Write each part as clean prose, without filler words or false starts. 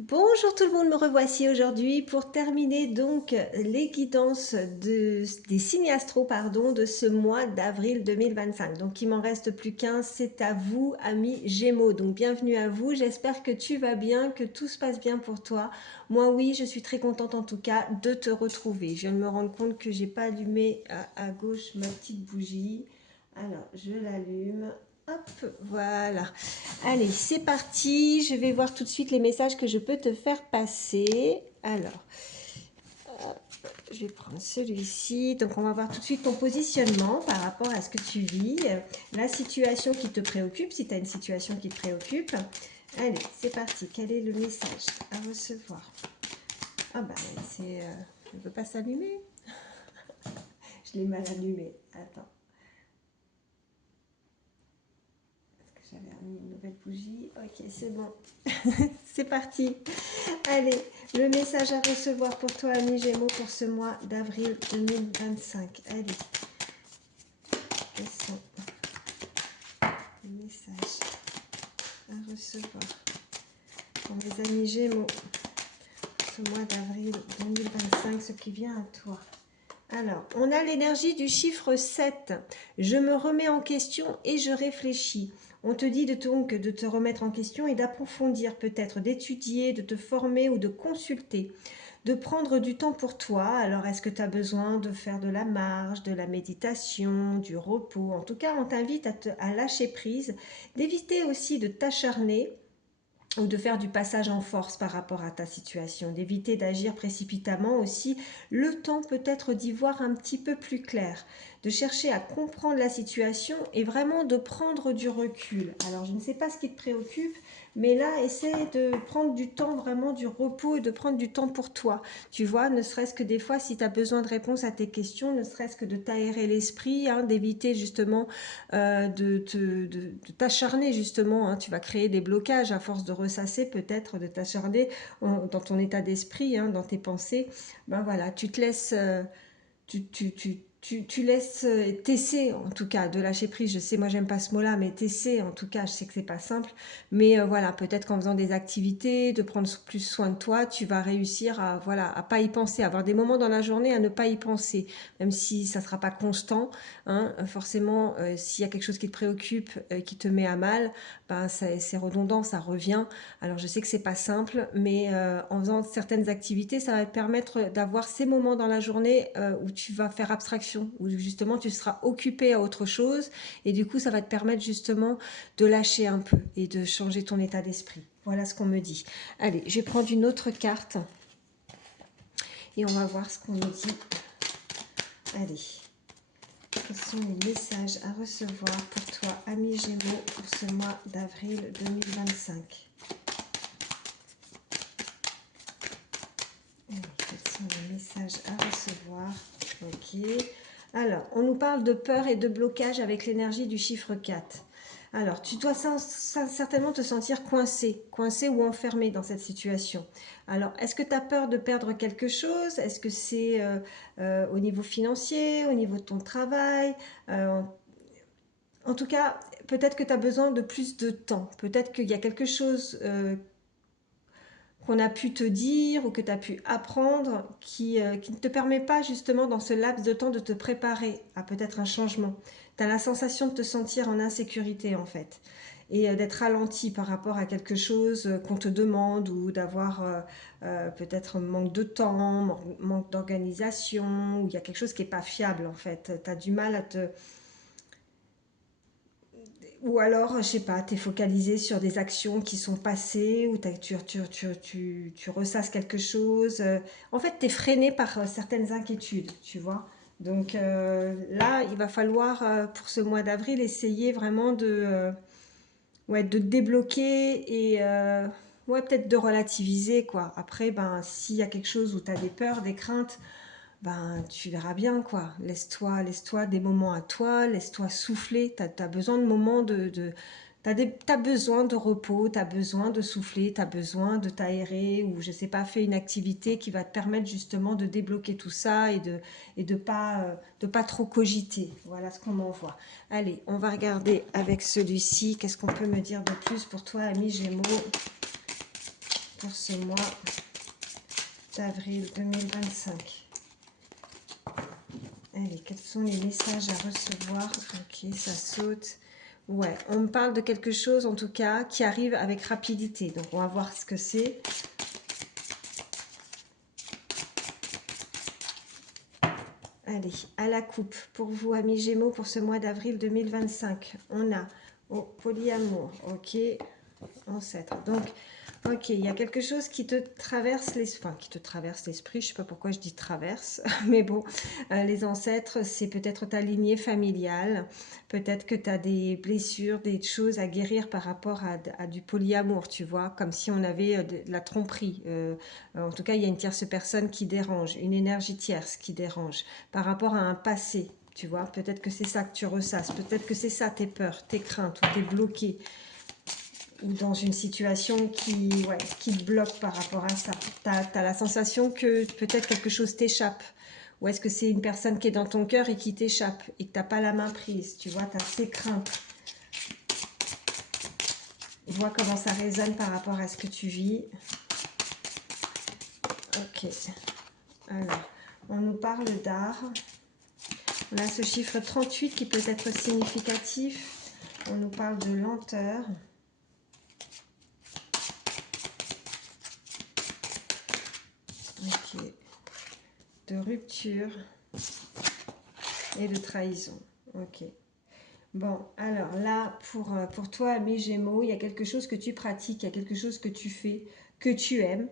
Bonjour tout le monde, me revoici aujourd'hui pour terminer donc les guidances des signes astro pardon, de ce mois d'avril 2025. Donc il m'en reste plus qu'un, c'est à vous amis Gémeaux. Donc bienvenue à vous, j'espère que tu vas bien, que tout se passe bien pour toi. Moi oui, je suis très contente en tout cas de te retrouver. Je viens de me rendre compte que j'ai pas allumé à gauche ma petite bougie. Alors je l'allume. Hop, voilà. Allez, c'est parti. Je vais voir tout de suite les messages que je peux te faire passer. Alors, je vais prendre celui-ci. Donc, on va voir tout de suite ton positionnement par rapport à ce que tu vis. La situation qui te préoccupe, si tu as une situation qui te préoccupe. Allez, c'est parti. Quel est le message à recevoir? Ah bah, c'est... ne veut pas s'allumer. Je l'ai mal allumé. Attends. J'avais remis une nouvelle bougie. Ok, c'est bon. C'est parti. Allez, le message à recevoir pour toi, ami Gémeaux, pour ce mois d'avril 2025. Allez, quels sont les messages à recevoir pour mes amis Gémeaux ce mois d'avril 2025, ce qui vient à toi? Alors, on a l'énergie du chiffre 7. Je me remets en question et je réfléchis. On te dit donc de te remettre en question et d'approfondir peut-être, d'étudier, de te former ou de consulter, de prendre du temps pour toi. Alors, est-ce que tu as besoin de faire de la marche, de la méditation, du repos? En tout cas, on t'invite à lâcher prise, d'éviter aussi de t'acharner ou de faire du passage en force par rapport à ta situation, d'éviter d'agir précipitamment aussi, le temps peut-être d'y voir un petit peu plus clair, de chercher à comprendre la situation et vraiment de prendre du recul. Alors je ne sais pas ce qui te préoccupe, mais là essaie de prendre du temps, vraiment du repos et de prendre du temps pour toi. Tu vois, ne serait-ce que des fois si tu as besoin de réponses à tes questions, ne serait-ce que de t'aérer l'esprit, hein, d'éviter justement de t'acharner justement, hein, tu vas créer des blocages à force de ressasser peut-être, de t'acharner dans ton état d'esprit, hein, dans tes pensées. Ben voilà, tu te laisses, tu laisses t'essayer en tout cas de lâcher prise. Je sais, moi j'aime pas ce mot-là, mais t'essaies en tout cas. Je sais que c'est pas simple, mais voilà, peut-être qu'en faisant des activités, de prendre plus soin de toi, tu vas réussir à voilà à pas y penser, à avoir des moments dans la journée à ne pas y penser, même si ça sera pas constant. Hein, forcément, s'il y a quelque chose qui te préoccupe, qui te met à mal, ben c'est redondant, ça revient. Alors je sais que c'est pas simple, mais en faisant certaines activités, ça va te permettre d'avoir ces moments dans la journée où tu vas faire abstraction, où justement tu seras occupé à autre chose, et du coup ça va te permettre justement de lâcher un peu et de changer ton état d'esprit. Voilà ce qu'on me dit. Allez, je vais prendre une autre carte et on va voir ce qu'on me dit. Allez, quels sont les messages à recevoir pour toi, ami Gémeaux, pour ce mois d'avril 2025? Quels sont les messages à recevoir? Ok. Alors, on nous parle de peur et de blocage avec l'énergie du chiffre 4. Alors, tu dois certainement te sentir coincé ou enfermé dans cette situation. Alors, est-ce que tu as peur de perdre quelque chose? Est-ce que c'est au niveau financier, au niveau de ton travail? En tout cas, peut-être que tu as besoin de plus de temps. Peut-être qu'il y a quelque chose qu'on a pu te dire ou que tu as pu apprendre qui ne te permet pas justement dans ce laps de temps de te préparer à peut-être un changement. Tu as la sensation de te sentir en insécurité en fait et d'être ralenti par rapport à quelque chose qu'on te demande ou d'avoir peut-être un manque de temps, manque d'organisation, ou il y a quelque chose qui n'est pas fiable en fait. Tu as du mal à te, ou alors, je sais pas, tu es focalisé sur des actions qui sont passées, ou tu ressasses quelque chose. En fait, tu es freiné par certaines inquiétudes, tu vois. Donc là, il va falloir, pour ce mois d'avril, essayer vraiment ouais, de te débloquer et ouais, peut-être de relativiser, quoi. Après, ben, s'il y a quelque chose où tu as des peurs, des craintes, ben, tu verras bien, quoi. Laisse-toi des moments à toi, laisse-toi souffler. T'as besoin de moments t'as besoin de repos, t'as besoin de souffler, t'as besoin de t'aérer ou, je sais pas, fais une activité qui va te permettre justement de débloquer tout ça et de pas trop cogiter. Voilà ce qu'on m'envoie. Allez, on va regarder avec celui-ci. Qu'est-ce qu'on peut me dire de plus pour toi, ami Gémeaux, pour ce mois d'avril 2025. Allez, quels sont les messages à recevoir? Ok, ça saute. Ouais, on me parle de quelque chose, en tout cas, qui arrive avec rapidité. Donc, on va voir ce que c'est. Allez, à la coupe, pour vous, amis Gémeaux, pour ce mois d'avril 2025. On a, oh, polyamour, ok, ancêtre. Donc, ok, il y a quelque chose qui te traverse l'esprit, enfin, qui te traverse l'esprit, je ne sais pas pourquoi je dis traverse, mais bon, les ancêtres, c'est peut-être ta lignée familiale, peut-être que tu as des blessures, des choses à guérir par rapport à du polyamour, tu vois, comme si on avait de la tromperie. En tout cas, il y a une tierce personne qui dérange, une énergie tierce qui dérange, par rapport à un passé, tu vois, peut-être que c'est ça que tu ressasses, peut-être que c'est ça tes peurs, tes craintes, ou t'es bloqué, ou dans une situation qui te bloque par rapport à ça. Tu as la sensation que peut-être quelque chose t'échappe. Ou est-ce que c'est une personne qui est dans ton cœur et qui t'échappe et que tu n'as pas la main prise, tu vois, tu as ces craintes. Vois comment ça résonne par rapport à ce que tu vis. Ok. Alors, on nous parle d'art. On a ce chiffre 38 qui peut être significatif. On nous parle de lenteur. Ok. De rupture et de trahison. Ok. Bon, alors là, pour toi, mes Gémeaux, il y a quelque chose que tu pratiques, il y a quelque chose que tu fais, que tu aimes,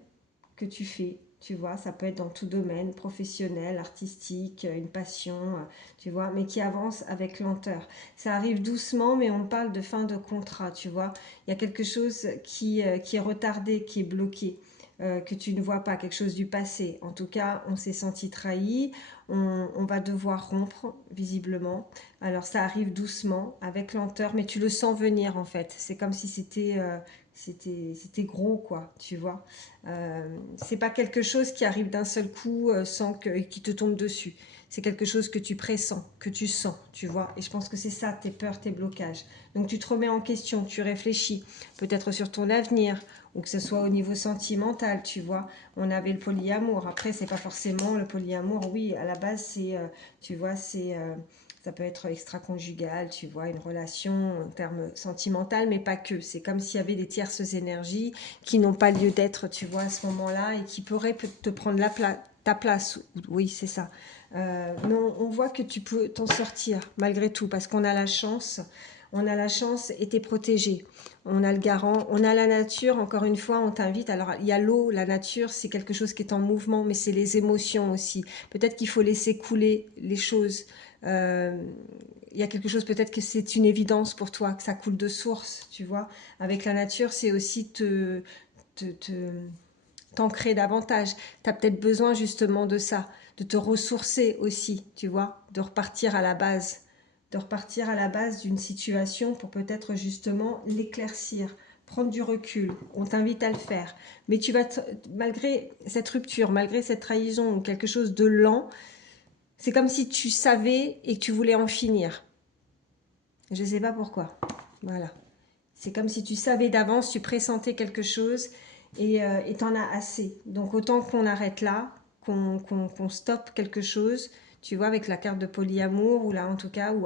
que tu fais. Tu vois, ça peut être dans tout domaine, professionnel, artistique, une passion, tu vois, mais qui avance avec lenteur. Ça arrive doucement, mais on parle de fin de contrat, tu vois. Il y a quelque chose qui est retardé, qui est bloqué. Que tu ne vois pas, quelque chose du passé. En tout cas, on s'est senti trahi, on va devoir rompre, visiblement. Alors, ça arrive doucement, avec lenteur, mais tu le sens venir, en fait. C'est comme si c'était gros, quoi, tu vois. C'est pas quelque chose qui arrive d'un seul coup sans qui te tombe dessus. C'est quelque chose que tu pressens, que tu sens, tu vois. Et je pense que c'est ça, tes peurs, tes blocages. Donc tu te remets en question, tu réfléchis, peut-être sur ton avenir, ou que ce soit au niveau sentimental, tu vois. On avait le polyamour. Après, c'est pas forcément le polyamour. Oui, à la base, c'est, tu vois, ça peut être extra-conjugal, tu vois, une relation en termes sentimental, mais pas que. C'est comme s'il y avait des tierces énergies qui n'ont pas lieu d'être, tu vois, à ce moment-là, et qui pourraient te prendre ta place. Oui, c'est ça. Mais on voit que tu peux t'en sortir, malgré tout, parce qu'on a la chance. On a la chance et t'es protégé. On a le garant, on a la nature, encore une fois, on t'invite. Alors, il y a l'eau, la nature, c'est quelque chose qui est en mouvement, mais c'est les émotions aussi. Peut-être qu'il faut laisser couler les choses. Il y a quelque chose, peut-être que c'est une évidence pour toi, que ça coule de source, tu vois. Avec la nature, c'est aussi t'ancrer davantage. Tu as peut-être besoin justement de ça, de te ressourcer aussi, tu vois, de repartir à la base. De repartir à la base d'une situation pour peut-être justement l'éclaircir, prendre du recul. On t'invite à le faire. Mais tu vas, malgré cette rupture, malgré cette trahison ou quelque chose de lent, c'est comme si tu savais et que tu voulais en finir. Je ne sais pas pourquoi. Voilà. C'est comme si tu savais d'avance, tu pressentais quelque chose et t'en as assez. Donc autant qu'on arrête là, qu'on stoppe quelque chose, tu vois, avec la carte de polyamour, ou là en tout cas, euh,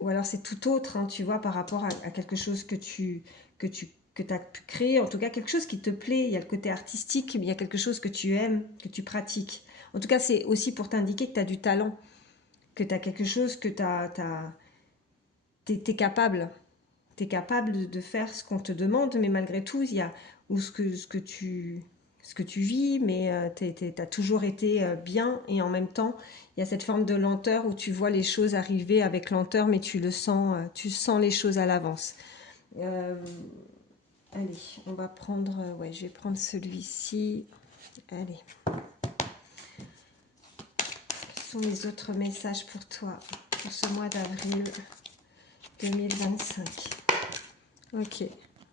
ou alors c'est tout autre, hein, tu vois, par rapport à quelque chose que as pu créer, en tout cas quelque chose qui te plaît. Il y a le côté artistique, mais il y a quelque chose que tu aimes, que tu pratiques. En tout cas, c'est aussi pour t'indiquer que tu as du talent, que tu as quelque chose que t'es capable. Tu es capable de faire ce qu'on te demande, mais malgré tout, il y a ou ce que tu vis, mais tu as toujours été bien, et en même temps, il y a cette forme de lenteur où tu vois les choses arriver avec lenteur, mais tu sens les choses à l'avance. Allez, on va prendre, ouais, je vais prendre celui-ci. Allez. Quels sont les autres messages pour toi, pour ce mois d'avril 2025? Ok,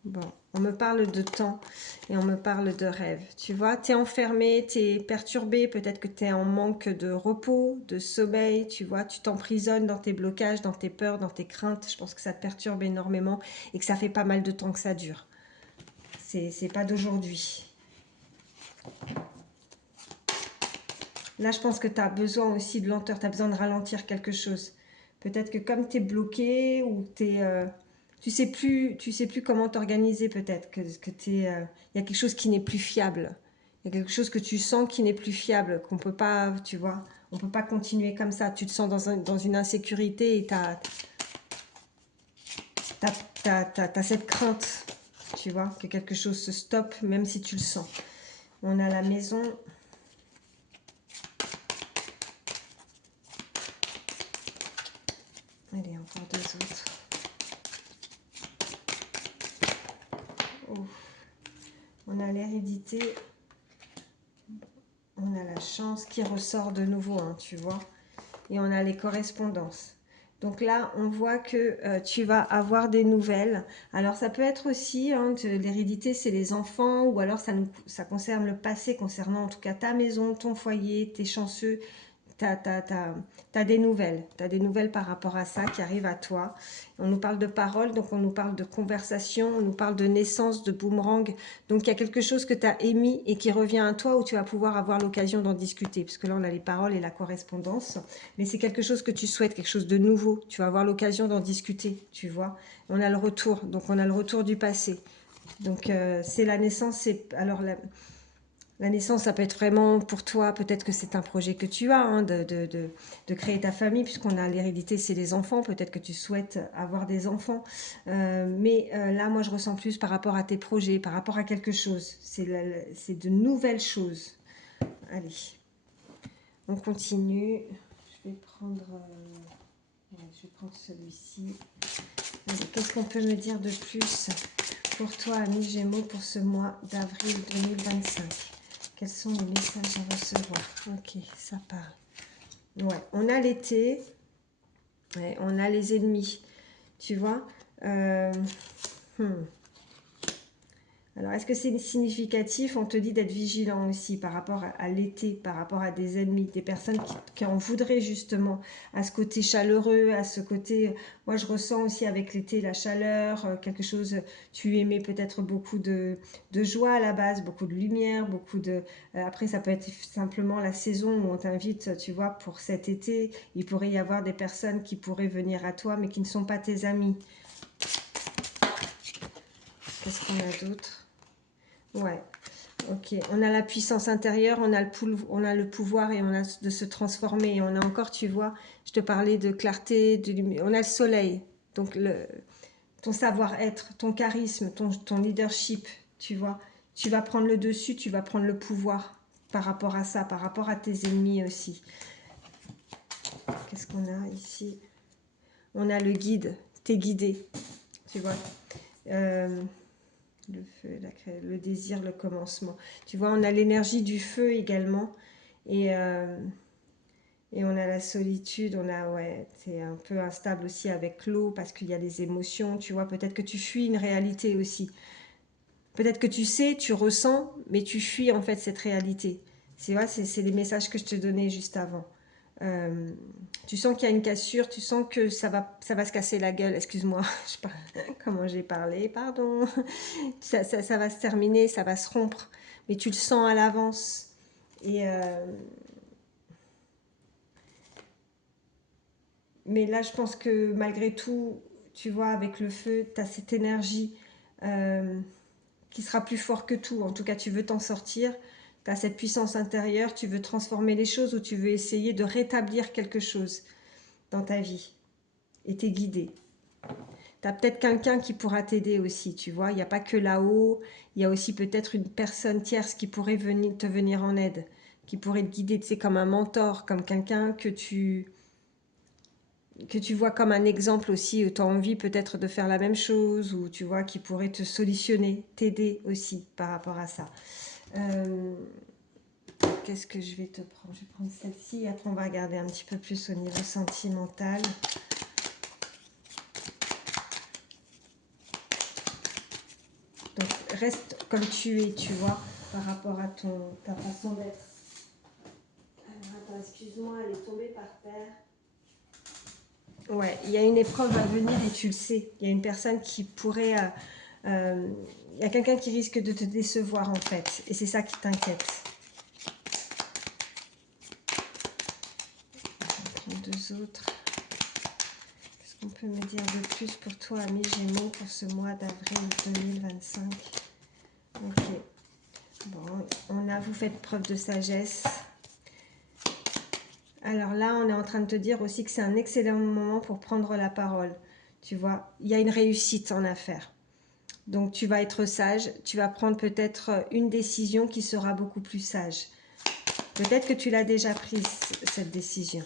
bon, on me parle de temps et on me parle de rêve. Tu vois, tu es enfermé, tu es perturbé, peut-être que tu es en manque de repos, de sommeil, tu vois, tu t'emprisonnes dans tes blocages, dans tes peurs, dans tes craintes. Je pense que ça te perturbe énormément et que ça fait pas mal de temps que ça dure. C'est pas d'aujourd'hui. Là, je pense que tu as besoin aussi de lenteur, tu as besoin de ralentir quelque chose. Peut-être que comme tu es bloqué ou tu sais plus comment t'organiser peut-être, que il y a quelque chose qui n'est plus fiable. Il y a quelque chose que tu sens qui n'est plus fiable, qu'on peut pas, tu vois, on peut pas continuer comme ça. Tu te sens dans une insécurité et tu as cette crainte, tu vois, que quelque chose se stoppe, même si tu le sens. On a la maison. Allez, encore deux autres. Oh. On a l'hérédité. On a la chance qui ressort de nouveau, hein, tu vois. Et on a les correspondances. Donc là, on voit que tu vas avoir des nouvelles. Alors, ça peut être aussi, hein, l'hérédité, c'est les enfants, ou alors ça concerne le passé, concernant en tout cas ta maison, ton foyer, t'es chanceux, t'as des nouvelles. T'as des nouvelles par rapport à ça qui arrivent à toi. On nous parle de paroles, donc on nous parle de conversation, on nous parle de naissance, de boomerang. Donc il y a quelque chose que tu as émis et qui revient à toi où tu vas pouvoir avoir l'occasion d'en discuter. Parce que là, on a les paroles et la correspondance. Mais c'est quelque chose que tu souhaites, quelque chose de nouveau. Tu vas avoir l'occasion d'en discuter, tu vois. On a le retour, donc on a le retour du passé. Donc c'est la naissance, alors la naissance, ça peut être vraiment pour toi, peut-être que c'est un projet que tu as, hein, de créer ta famille, puisqu'on a l'hérédité, c'est les enfants, peut-être que tu souhaites avoir des enfants. Mais là, moi, je ressens plus par rapport à tes projets, par rapport à quelque chose. C'est de nouvelles choses. Allez, on continue. Je vais prendre, celui-ci. Qu'est-ce qu'on peut me dire de plus pour toi, ami Gémeaux, pour ce mois d'avril 2025? Quels sont les messages à recevoir? Ok, ça part. Ouais, on a l'été, ouais, on a les ennemis, tu vois. Alors, est-ce que c'est significatif? On te dit d'être vigilant aussi par rapport à l'été, par rapport à des ennemis, des personnes qui en voudraient justement à ce côté chaleureux, à ce côté... Moi, je ressens aussi avec l'été la chaleur, quelque chose... Tu aimais peut-être beaucoup de joie à la base, beaucoup de lumière, beaucoup de... après, ça peut être simplement la saison où on t'invite, tu vois, pour cet été. Il pourrait y avoir des personnes qui pourraient venir à toi, mais qui ne sont pas tes amis. Qu'est-ce qu'on a d'autre? Ouais, ok. On a la puissance intérieure, on a le pouvoir et on a de se transformer. Et on a encore, tu vois, je te parlais de clarté, de lumière. On a le soleil, donc ton savoir-être, ton charisme, ton leadership, tu vois. Tu vas prendre le dessus, tu vas prendre le pouvoir par rapport à ça, par rapport à tes ennemis aussi. Qu'est-ce qu'on a ici? On a le guide, t'es guidé, tu vois. Le feu, le désir, le commencement. Tu vois, on a l'énergie du feu également. Et on a la solitude. On a, ouais, c'est un peu instable aussi avec l'eau parce qu'il y a des émotions. Tu vois, peut-être que tu fuis une réalité aussi. Peut-être que tu sais, tu ressens, mais tu fuis en fait cette réalité. C'est les messages que je te donnais juste avant. Tu sens qu'il y a une cassure, tu sens que ça va se casser la gueule. Excuse-moi, je sais pas comment j'ai parlé, pardon. Ça va se terminer, ça va se rompre, mais tu le sens à l'avance. Mais là, je pense que malgré tout, tu vois, avec le feu, tu as cette énergie qui sera plus fort que tout. En tout cas, tu veux t'en sortir. Tu as cette puissance intérieure, tu veux transformer les choses ou tu veux essayer de rétablir quelque chose dans ta vie. Et t'es guidé. Tu as peut-être quelqu'un qui pourra t'aider aussi, tu vois. Il n'y a pas que là-haut, il y a aussi peut-être une personne tierce qui pourrait te venir en aide, qui pourrait te guider, tu sais, comme un mentor, comme quelqu'un que tu vois comme un exemple aussi, où tu as envie peut-être de faire la même chose, ou tu vois, qui pourrait te solutionner, t'aider aussi par rapport à ça. Qu'est-ce que je vais te prendre? Je vais prendre celle-ci, et après on va regarder un petit peu plus au niveau sentimental. Donc, reste comme tu es, tu vois, par rapport à ta façon d'être. Alors, attends, excuse-moi, elle est tombée par terre. Ouais, il y a une épreuve à venir et tu le sais. Il y a une personne qui pourrait Il y a quelqu'un qui risque de te décevoir en fait. Et c'est ça qui t'inquiète. Je prends deux autres. Qu'est-ce qu'on peut me dire de plus pour toi, ami Gémeaux, pour ce mois d'avril 2025? Ok. Bon, vous faites preuve de sagesse. Alors là, on est en train de te dire aussi que c'est un excellent moment pour prendre la parole. Tu vois, il y a une réussite en affaires. Donc tu vas être sage, tu vas prendre peut-être une décision qui sera beaucoup plus sage. Peut-être que tu l'as déjà prise, cette décision.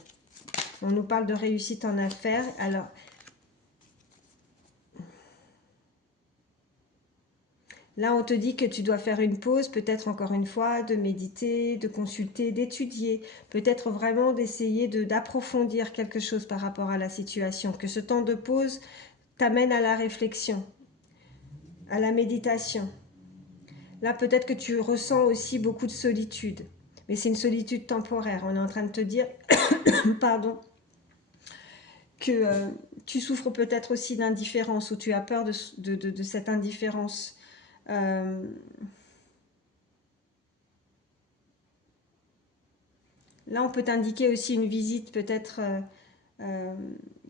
On nous parle de réussite en affaires. Alors, là, on te dit que tu dois faire une pause, peut-être encore une fois, de méditer, de consulter, d'étudier, peut-être vraiment d'essayer d'approfondir quelque chose par rapport à la situation, que ce temps de pause t'amène à la réflexion, à la méditation. Là, peut-être que tu ressens aussi beaucoup de solitude, mais c'est une solitude temporaire. On est en train de te dire, pardon, que tu souffres peut-être aussi d'indifférence, ou tu as peur de cette indifférence. Là, on peut t'indiquer aussi une visite peut-être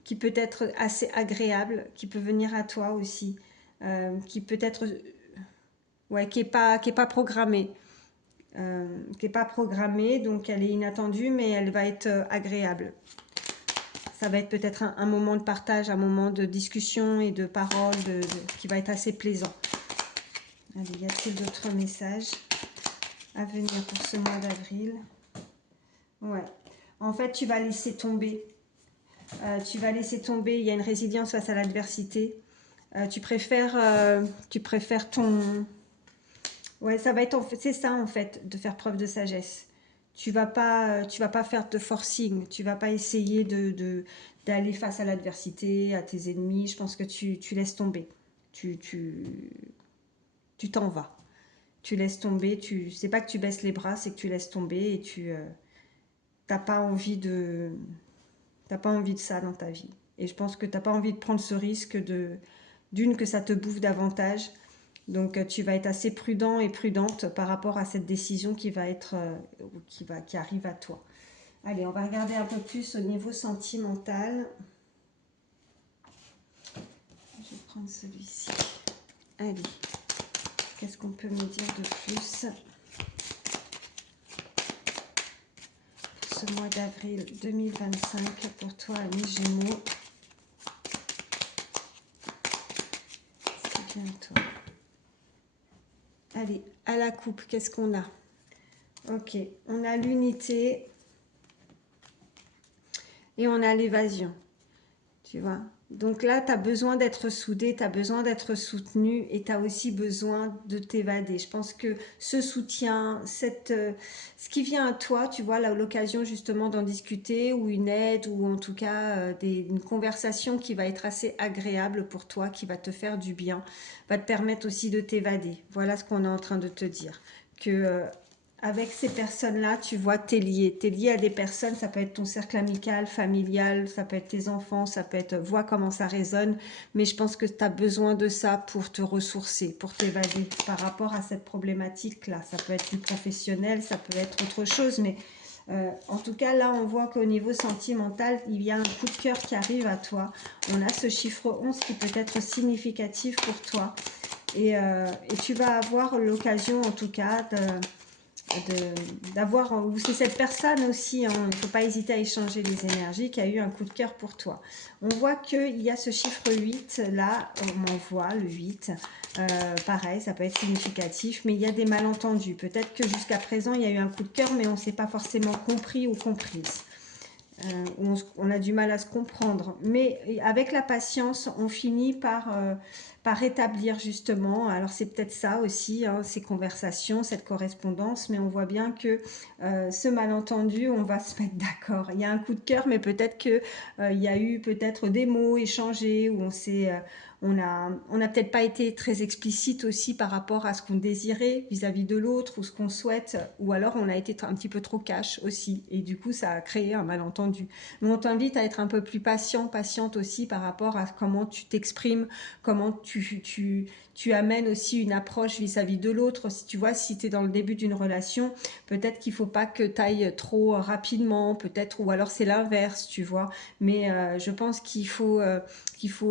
qui peut être assez agréable, qui peut venir à toi aussi, qui peut être, ouais, qui est pas programmée, qui est pas programmée, donc elle est inattendue, mais elle va être agréable. Ça va être peut-être un moment de partage, un moment de discussion et de parole qui va être assez plaisant. Allez, y a-t-il d'autres messages à venir pour ce mois d'avril? Ouais. En fait, tu vas laisser tomber. Tu vas laisser tomber. Il y a une résilience face à l'adversité. Tu préfères ton... Ouais, ça va être... C'est ça, en fait, de faire preuve de sagesse. Tu vas pas faire de forcing. Tu vas pas essayer d'aller face à l'adversité, à tes ennemis. Je pense que tu laisses tomber. Tu t'en vas. Tu laisses tomber. C'est pas que tu baisses les bras, c'est que tu laisses tomber et t'as pas envie de ça dans ta vie. Et je pense que t'as pas envie de prendre ce risque d'une que ça te bouffe davantage. Donc tu vas être assez prudent et prudente par rapport à cette décision qui va être qui arrive à toi. Allez, on va regarder un peu plus au niveau sentimental. Je vais prendre celui-ci. Allez, qu'est-ce qu'on peut me dire de plus pour ce mois d'avril 2025 pour toi, ami Gémeaux? C'est bientôt. Allez, à la coupe, qu'est-ce qu'on a? Ok, on a l'unité et on a l'évasion, tu vois. Donc là, tu as besoin d'être soudé, tu as besoin d'être soutenu et tu as aussi besoin de t'évader. Je pense que ce soutien, ce qui vient à toi, tu vois, là, l'occasion justement d'en discuter ou une aide ou en tout cas une conversation qui va être assez agréable pour toi, qui va te faire du bien, va te permettre aussi de t'évader. Voilà ce qu'on est en train de te dire. Que avec ces personnes-là, tu vois, t'es lié. T'es lié à des personnes, ça peut être ton cercle amical, familial, ça peut être tes enfants, ça peut être... Vois comment ça résonne. Mais je pense que tu as besoin de ça pour te ressourcer, pour t'évader par rapport à cette problématique-là. Ça peut être du professionnel, ça peut être autre chose, mais... en tout cas, là, on voit qu'au niveau sentimental, il y a un coup de cœur qui arrive à toi. On a ce chiffre 11 qui peut être significatif pour toi. Et tu vas avoir l'occasion, en tout cas, d'avoir, ou c'est cette personne aussi, hein, il ne faut pas hésiter à échanger les énergies, qui a eu un coup de cœur pour toi. On voit qu'il y a ce chiffre 8, là, on m'envoie le 8, pareil, ça peut être significatif, mais il y a des malentendus. Peut-être que jusqu'à présent, il y a eu un coup de cœur, mais on ne s'est pas forcément compris ou comprise. On a du mal à se comprendre. Mais avec la patience, on finit par rétablir justement. Alors c'est peut-être ça aussi, hein, ces conversations, cette correspondance. Mais on voit bien que ce malentendu, on va se mettre d'accord. Il y a un coup de cœur, mais peut-être qu'il y a eu peut-être des mots échangés où on n'a peut-être pas été très explicite aussi par rapport à ce qu'on désirait vis-à-vis de l'autre ou ce qu'on souhaite, ou alors on a été un petit peu trop cash aussi, et du coup ça a créé un malentendu. Mais on t'invite à être un peu plus patient, patiente aussi par rapport à comment tu t'exprimes, comment tu amènes aussi une approche vis-à-vis de l'autre. Si tu vois, si tu es dans le début d'une relation, peut-être qu'il faut pas que tu ailles trop rapidement, peut-être, ou alors c'est l'inverse, tu vois. Mais je pense qu'il faut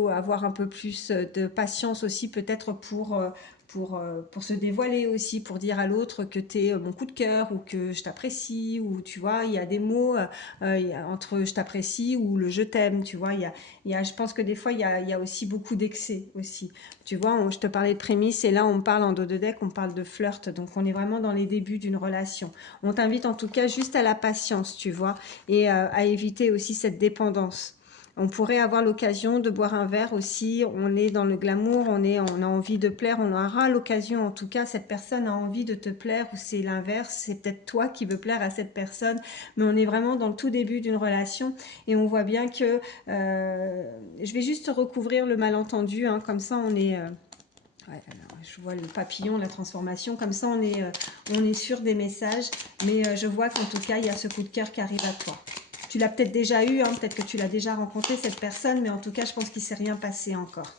avoir un peu plus de patience aussi, peut-être pour se dévoiler aussi, pour dire à l'autre que tu es mon coup de cœur ou que je t'apprécie, ou tu vois, il y a des mots entre je t'apprécie ou le je t'aime, tu vois, je pense que des fois il y a aussi beaucoup d'excès aussi. Tu vois, je te parlais de prémices et là on parle en dos de deck, on parle de flirt, donc on est vraiment dans les débuts d'une relation. On t'invite en tout cas juste à la patience, tu vois, et à éviter aussi cette dépendance. On pourrait avoir l'occasion de boire un verre aussi, on est dans le glamour, on a envie de plaire, on aura l'occasion, en tout cas, cette personne a envie de te plaire, ou c'est l'inverse, c'est peut-être toi qui veux plaire à cette personne, mais on est vraiment dans le tout début d'une relation, et on voit bien que, je vais juste recouvrir le malentendu, hein, comme ça on est... ouais, alors, je vois le papillon, la transformation, comme ça on est sûr des messages, mais je vois qu'en tout cas il y a ce coup de cœur qui arrive à toi. Tu l'as peut-être déjà eu, hein, peut-être que tu l'as déjà rencontré cette personne, mais en tout cas je pense qu'il ne s'est rien passé encore.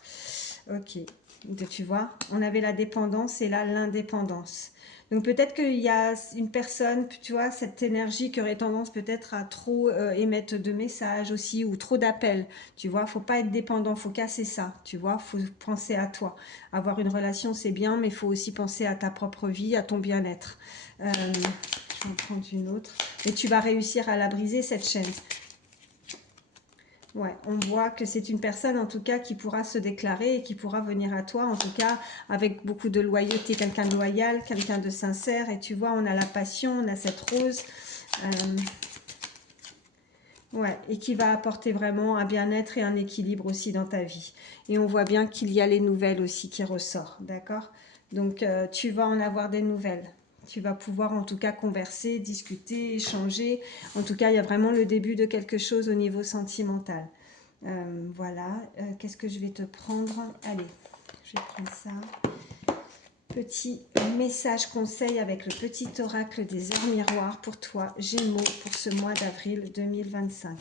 Ok, donc, tu vois, on avait la dépendance et là l'indépendance. Donc peut-être qu'il y a une personne, tu vois, cette énergie qui aurait tendance peut-être à trop émettre de messages aussi, ou trop d'appels, tu vois, faut pas être dépendant, faut casser ça, tu vois, faut penser à toi. Avoir une relation c'est bien, mais il faut aussi penser à ta propre vie, à ton bien-être. Je vais en prendre une autre. Et tu vas réussir à la briser cette chaîne. Ouais, on voit que c'est une personne en tout cas qui pourra se déclarer et qui pourra venir à toi, en tout cas avec beaucoup de loyauté, quelqu'un de loyal, quelqu'un de sincère. Et tu vois, on a la passion, on a cette rose, ouais, et qui va apporter vraiment un bien-être et un équilibre aussi dans ta vie. Et on voit bien qu'il y a les nouvelles aussi qui ressortent, d'accord? Donc tu vas en avoir des nouvelles. Tu vas pouvoir en tout cas converser, discuter, échanger. En tout cas, il y a vraiment le début de quelque chose au niveau sentimental. Voilà. Qu'est-ce que je vais te prendre? Allez, je vais prendre ça. Petit message conseil avec le petit oracle des heures miroirs pour toi, Gémeaux, pour ce mois d'avril 2025.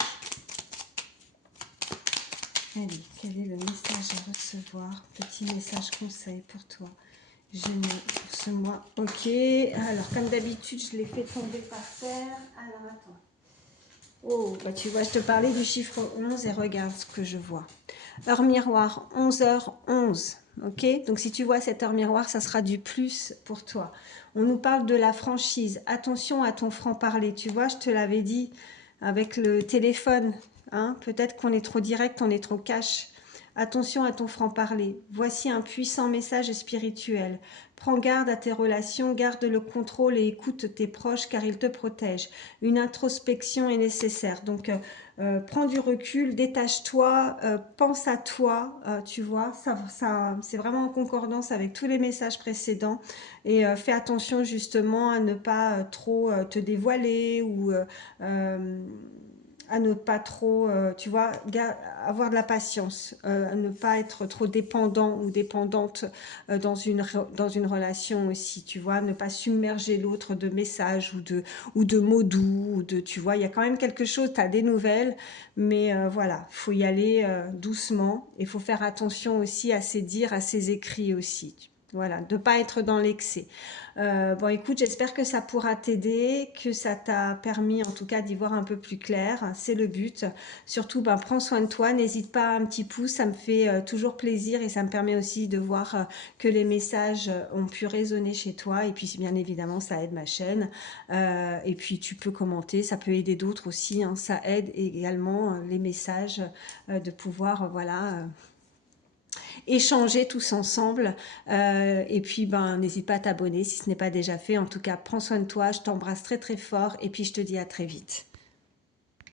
Allez, quel est le message à recevoir? Petit message conseil pour toi, Gémeaux, pour ce mois. Ok, alors comme d'habitude, je l'ai fait tomber par terre. Alors attends. Oh, bah tu vois, je te parlais du chiffre 11 et regarde ce que je vois. Heure miroir, 11h11. Ok, donc si tu vois cette heure miroir, ça sera du plus pour toi. On nous parle de la franchise. Attention à ton franc-parler. Tu vois, je te l'avais dit avec le téléphone. Hein, peut-être qu'on est trop direct, on est trop cash. Attention à ton franc-parler. Voici un puissant message spirituel. Prends garde à tes relations, garde le contrôle et écoute tes proches car ils te protègent. Une introspection est nécessaire. Donc, prends du recul, détache-toi, pense à toi, tu vois, c'est vraiment en concordance avec tous les messages précédents et fais attention justement à ne pas trop te dévoiler ou à ne pas trop, tu vois, avoir de la patience, à ne pas être trop dépendant ou dépendante dans une relation aussi, tu vois, ne pas submerger l'autre de messages ou de mots doux, tu vois, il y a quand même quelque chose, tu as des nouvelles, mais voilà, il faut y aller doucement, et il faut faire attention aussi à ses dires, à ses écrits aussi, voilà, de ne pas être dans l'excès. Bon, écoute, j'espère que ça pourra t'aider, que ça t'a permis en tout cas d'y voir un peu plus clair. C'est le but. Surtout, ben, prends soin de toi. N'hésite pas à un petit pouce. Ça me fait toujours plaisir et ça me permet aussi de voir que les messages ont pu résonner chez toi. Et puis, bien évidemment, ça aide ma chaîne. Et puis, tu peux commenter. Ça peut aider d'autres aussi, hein. Ça aide également les messages de pouvoir, voilà échanger tous ensemble. Et puis, ben, n'hésite pas à t'abonner si ce n'est pas déjà fait. En tout cas, prends soin de toi. Je t'embrasse très très fort et puis je te dis à très vite.